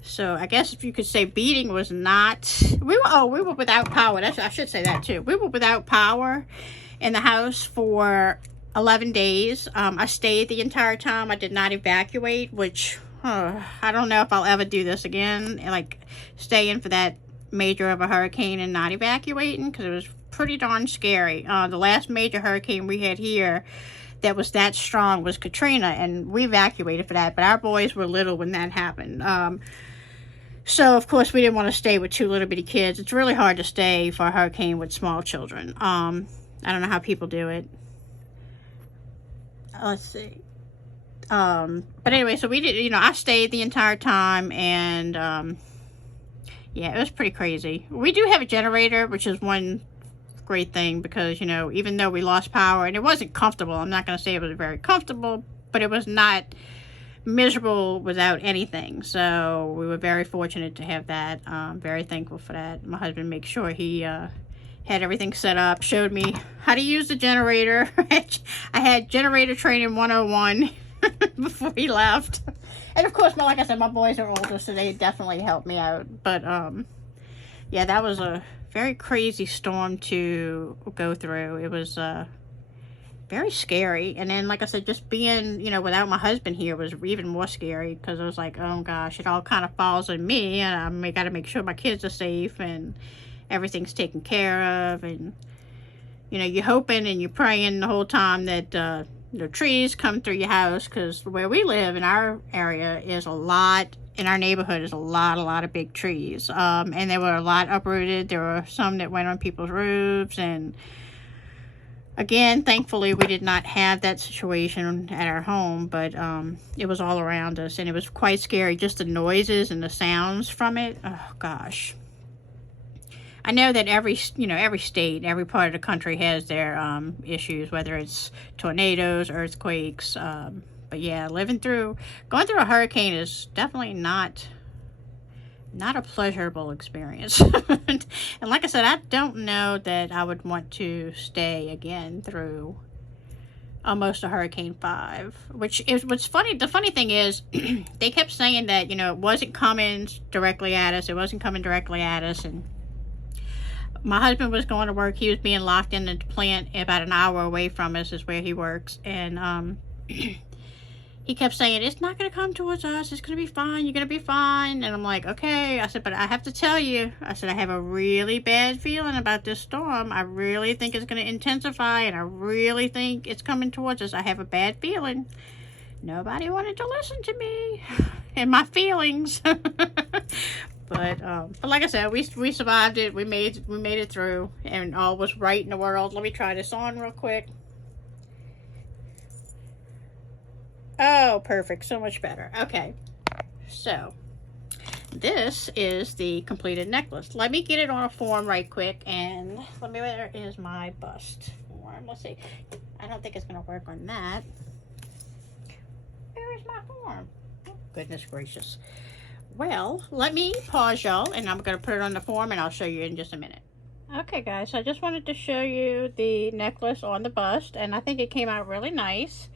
So I guess if you could say beading was not, we were without power. I should say that too. We were without power in the house for 11 days. I stayed the entire time. I did not evacuate, which I don't know if I'll ever do this again, like stay in for that major of a hurricane and not evacuating, because it was pretty darn scary. The last major hurricane we had here that was that strong was Katrina, and we evacuated for that, but our boys were little when that happened. So of course we didn't want to stay with 2 little bitty kids. It's really hard to stay for a hurricane with small children. I don't know how people do it. Let's see. But anyway, so we did, you know, I stayed the entire time, and yeah, it was pretty crazy. We do have a generator, which is one great thing, because, you know, even though we lost power, and it wasn't comfortable, I'm not going to say it was very comfortable, but it was not miserable without anything. So we were very fortunate to have that. Very thankful for that. My husband made sure he had everything set up, showed me how to use the generator. I had generator training 101 before he left. And of course, like I said, my boys are older, so they definitely helped me out. But yeah, that was a very crazy storm to go through. It was very scary. And then, like I said, just being, you know, without my husband here was even more scary, because I was like, oh gosh, it all kind of falls on me, and I got to make sure my kids are safe and everything's taken care of. And you know, you're hoping and you're praying the whole time that the trees come through your house, because where we live in our area is a lot, in our neighborhood is a lot of big trees. And there were a lot uprooted. There were some that went on people's roofs, and again, thankfully, we did not have that situation at our home, but it was all around us, and it was quite scary, just the noises and the sounds from it. Oh, gosh. I know that every state, every part of the country has their issues, whether it's tornadoes, earthquakes. But yeah, going through a hurricane is definitely not a pleasurable experience. And like I said, I don't know that I would want to stay again through almost a Hurricane 5, which is what's funny. The funny thing is they kept saying that, you know, it wasn't coming directly at us. And my husband was going to work. He was being locked in the plant about an hour away from us, is where he works. And he kept saying, it's not going to come towards us. It's going to be fine. You're going to be fine. And I'm like, okay. I said, but I have to tell you. I said, I have a really bad feeling about this storm. I really think it's going to intensify, and I really think it's coming towards us. I have a bad feeling. Nobody wanted to listen to me and my feelings. But like I said, we survived it. We made it through, and all was right in the world. Let me try this on real quick. Oh, perfect. So much better. Okay. So, this is the completed necklace. Let me get it on a form right quick, and where is my bust form? Let's see. I don't think it's going to work on that. Where is my form? Oh, goodness gracious. Well, let me pause, y'all, and I'm going to put it on the form, and I'll show you in just a minute. Okay, guys. So I just wanted to show you the necklace on the bust, and I think it came out really nice.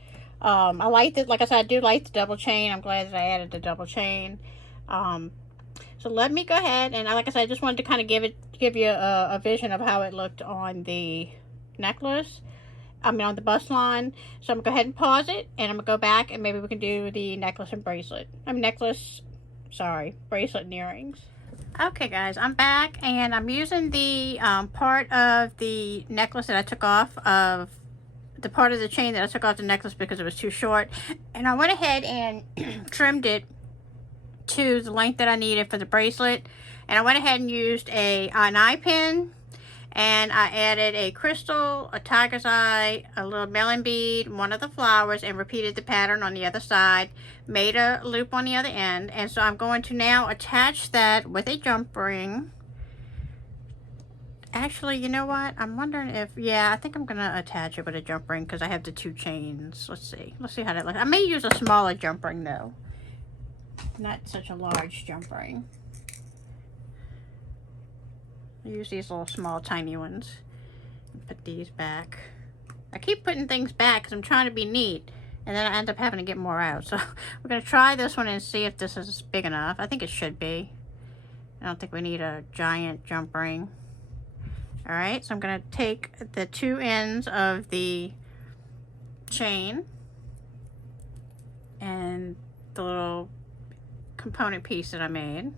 I liked it. Like I said, I do like the double chain. I'm glad that I added the double chain. So let me go ahead, and like I said, I just wanted to kind of give you a vision of how it looked on the necklace. I mean, on the bust line. So I'm going to go ahead and pause it, and I'm going to go back, and maybe we can do the necklace and bracelet. Bracelet and earrings. Okay, guys, I'm back, and I'm using the part of the necklace that I took off of the part of the chain that I took off the necklace because it was too short, and I went ahead and trimmed it to the length that I needed for the bracelet. And I went ahead and used an eye pin, and I added a crystal, a tiger's eye, a little melon bead, one of the flowers, and repeated the pattern on the other side, made a loop on the other end. And so I'm going to now attach that with a jump ring. Actually, you know what? I'm wondering if, yeah, I think I'm going to attach it with a jump ring because I have the two chains. Let's see how that looks. I may use a smaller jump ring, though. Not such a large jump ring. I use these little small, tiny ones. Put these back. I keep putting things back because I'm trying to be neat. And then I end up having to get more out. So we're going to try this one and see if this is big enough. I think it should be. I don't think we need a giant jump ring. Alright, so I'm going to take the two ends of the chain and the little component piece that I made.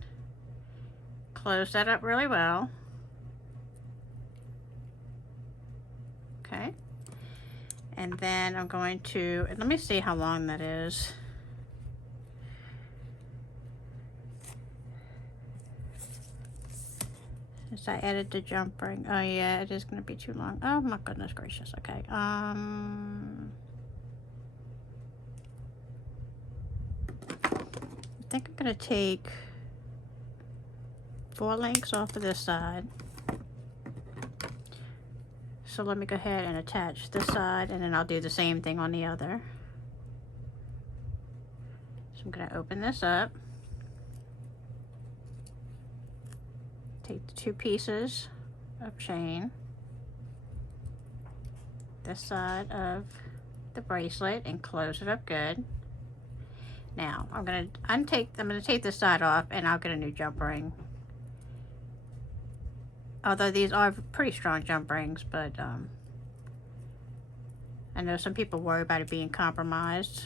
Close that up really well. Okay. And then I'm going to, let me see how long that is. Since I added the jump ring. Oh yeah, it is going to be too long. Oh my goodness gracious. Okay. I think I'm going to take 4 links off of this side. So let me go ahead and attach this side, and then I'll do the same thing on the other. So I'm going to open this up. Take the 2 pieces of chain, this side of the bracelet, and close it up good. Now I'm going to take this side off, and I'll get a new jump ring. Although these are pretty strong jump rings, but I know some people worry about it being compromised.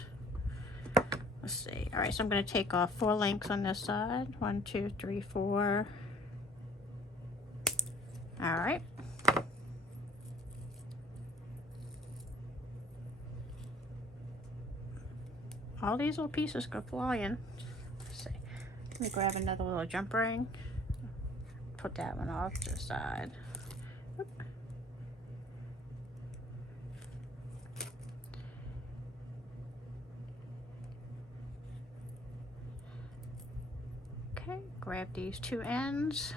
Let's see. All right, so I'm going to take off 4 links on this side. 1, 2, 3, 4. All right. all these little pieces go flying. Let's see. Let me grab another little jump ring. Put that one off to the side. Oop. Okay, grab these two ends.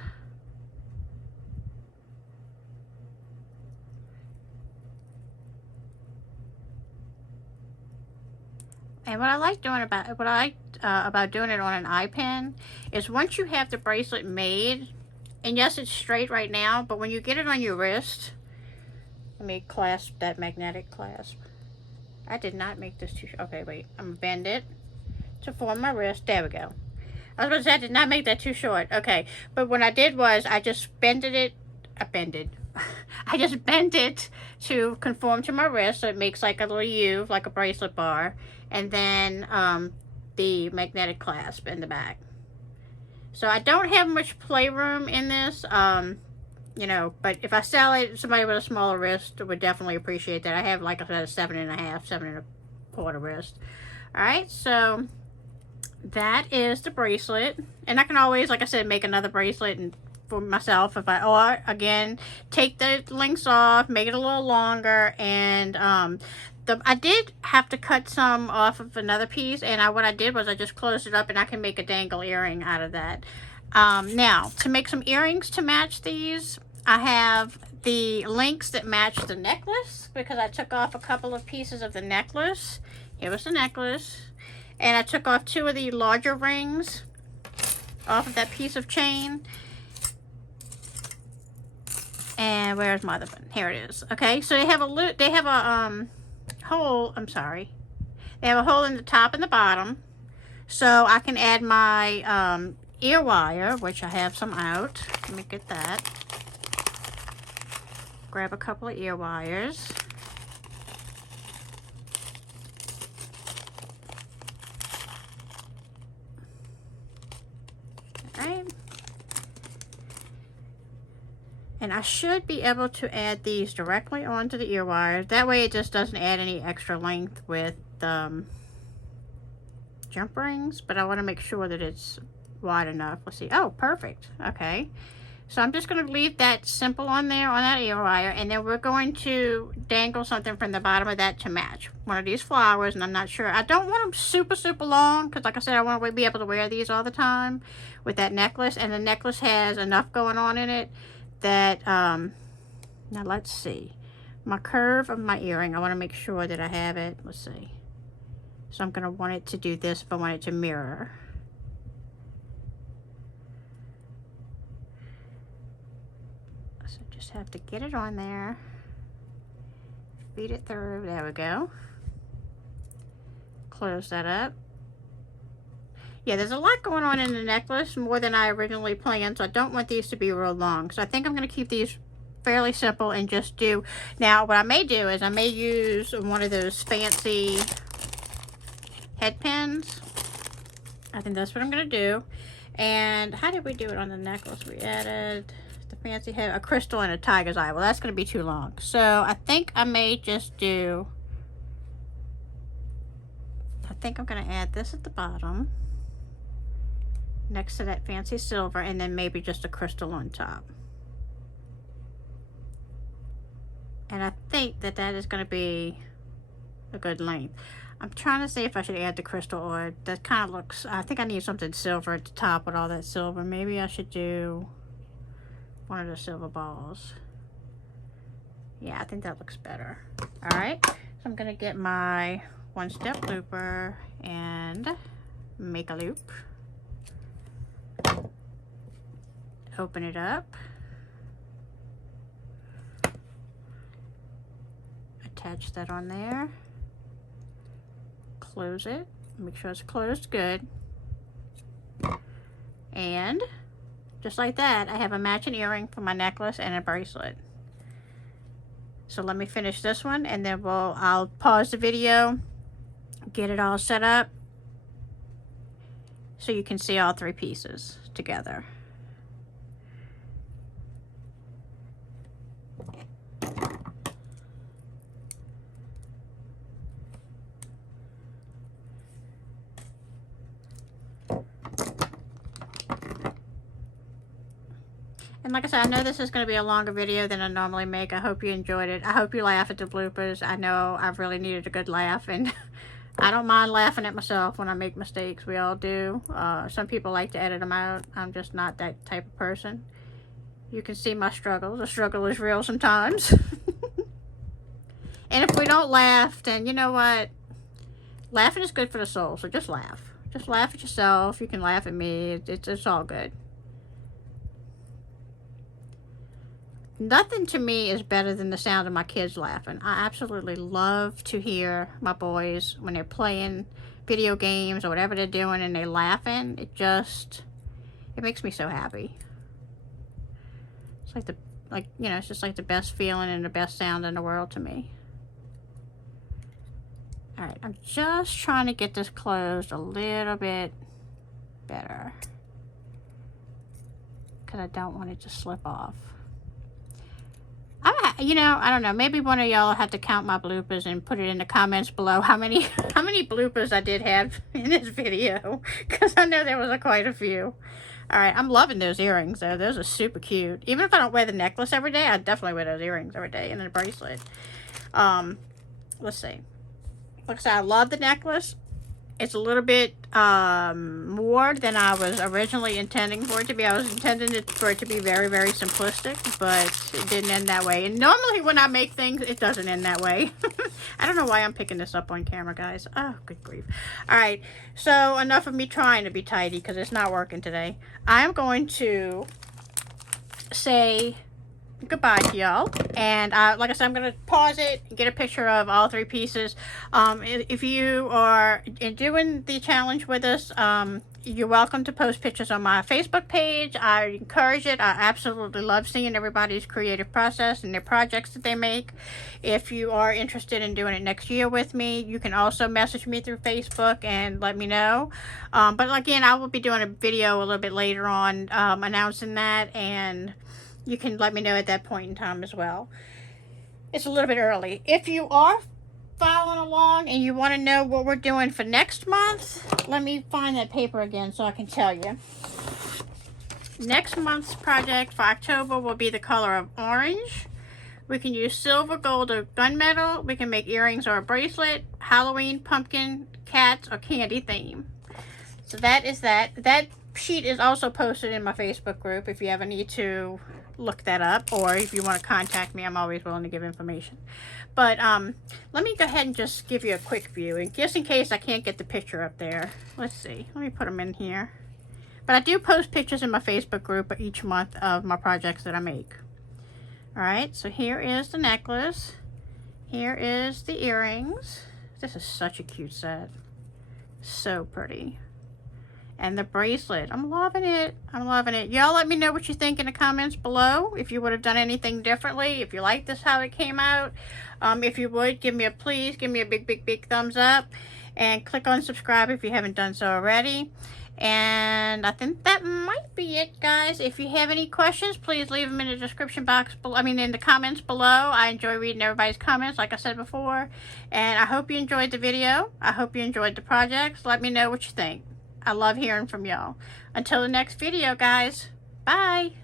And what I like doing about doing it on an eye pin is once you have the bracelet made, and yes, it's straight right now, but when you get it on your wrist, let me clasp that magnetic clasp. I did not make this too short. Okay, wait, I'm gonna bend it to form my wrist. There we go. I was going to say I did not make that too short. Okay, but what I did was I just bended it. I just bent it to conform to my wrist, so it makes like a little U, like a bracelet bar, and then the magnetic clasp in the back. So I don't have much playroom in this, you know, but if I sell it, somebody with a smaller wrist would definitely appreciate that. I have, like I said, a 7.5, 7.25 wrist. All right, so that is the bracelet, and I can always, like I said, make another bracelet and for myself if I, or again, take the links off, make it a little longer, and I did have to cut some off of another piece, and what I did was I just closed it up, and I can make a dangle earring out of that. Now, to make some earrings to match these, I have the links that match the necklace, because I took off a couple of pieces of the necklace. Here was the necklace. And I took off 2 of the larger rings off of that piece of chain. And where's my other one? Here it is. Okay, so they have a hole. I'm sorry. They have a hole in the top and the bottom, so I can add my ear wire, which I have some out. Let me get that. Grab a couple of ear wires. And I should be able to add these directly onto the ear wires. That way it just doesn't add any extra length with jump rings, but I want to make sure that it's wide enough. Let's see. Oh, perfect. Okay. So I'm just going to leave that simple on there on that ear wire, and then we're going to dangle something from the bottom of that to match one of these flowers. And I'm not sure. I don't want them super, super long because, like I said, I want to be able to wear these all the time with that necklace. And the necklace has enough going on in it that, now let's see. My curve of my earring, I want to make sure that I have it. Let's see. So I'm going to want it to do this if I want it to mirror. So just have to get it on there. Feed it through. There we go. Close that up. Yeah, there's a lot going on in the necklace, more than I originally planned, so I don't want these to be real long. So I think I'm going to keep these fairly simple and just do... Now, what I may do is I may use one of those fancy head pins. I think that's what I'm going to do. And how did we do it on the necklace? We added the fancy head, a crystal and a tiger's eye. Well, that's going to be too long. So I think I may just do... I think I'm going to add this at the bottom, next to that fancy silver, and then maybe just a crystal on top. And I think that that is going to be a good length. I'm trying to see if I should add the crystal, or that kind of looks, I think I need something silver at the top with all that silver. Maybe I should do one of the silver balls. Yeah, I think that looks better. All right, so I'm going to get my one-step looper and make a loop. Open it up, attach that on there, close it, make sure it's closed good, and just like that I have a matching earring for my necklace and a bracelet. So let me finish this one, and then I'll pause the video, get it all set up so you can see all 3 pieces together. And like I said, I know this is going to be a longer video than I normally make. I hope you enjoyed it. I hope you laugh at the bloopers. I know I've really needed a good laugh, and I don't mind laughing at myself when I make mistakes. We all do. Some people like to edit them out. I'm just not that type of person. You can see my struggle. The struggle is real sometimes. And if we don't laugh, then you know what? Laughing is good for the soul, so just laugh. Just laugh at yourself. You can laugh at me. It's all good. Nothing to me is better than the sound of my kids laughing. I absolutely love to hear my boys when they're playing video games or whatever they're doing and they're laughing. It makes me so happy. It's it's just like the best feeling and the best sound in the world to me. All right, I'm just trying to get this closed a little bit better because I don't want it to slip off. I don't know, maybe one of y'all have to count my bloopers and put it in the comments below how many bloopers I did have in this video, because I know there was quite a few. All right, I'm loving those earrings though. Those are super cute. Even if I don't wear the necklace every day, I definitely wear those earrings every day, and then a bracelet. Let's see. Like I said, I love the necklace. It's a little bit more than I was originally intending for it to be. I was intending for it to be very, very simplistic, but it didn't end that way. And normally when I make things, it doesn't end that way. I don't know why I'm picking this up on camera, guys. Oh, good grief. All right, so enough of me trying to be tidy because it's not working today. I'm going to say goodbye to y'all, and like I said, I'm gonna pause it and get a picture of all three pieces. If you are doing the challenge with us, you're welcome to post pictures on my Facebook page. I encourage it. I absolutely love seeing everybody's creative process and their projects that they make. If you are interested in doing it next year with me, you can also message me through Facebook and let me know. But again, I will be doing a video a little bit later on announcing that, and you can let me know at that point in time as well. It's a little bit early. If you are following along and you want to know what we're doing for next month, let me find that paper again so I can tell you. Next month's project for October will be the color of orange. We can use silver, gold, or gunmetal. We can make earrings or a bracelet, Halloween, pumpkin, cats, or candy theme. So that is that. That sheet is also posted in my Facebook group if you ever need to look that up, or if you want to contact me, I'm always willing to give information. But let me go ahead and just give you a quick view, and just in case I can't get the picture up there, let's see, let me put them in here. But I do post pictures in my Facebook group each month of my projects that I make. All right, so here is the necklace, here is the earrings. This is such a cute set, so pretty. And the bracelet, I'm loving it. I'm loving it. Y'all let me know what you think in the comments below. If you would have done anything differently. If you like this, how it came out. If you would, please give me a big, big, big thumbs up. And click on subscribe if you haven't done so already. And I think that might be it, guys. If you have any questions, please leave them in the description box below. in the comments below. I enjoy reading everybody's comments, like I said before. And I hope you enjoyed the video. I hope you enjoyed the projects. Let me know what you think. I love hearing from y'all. Until the next video, guys. Bye.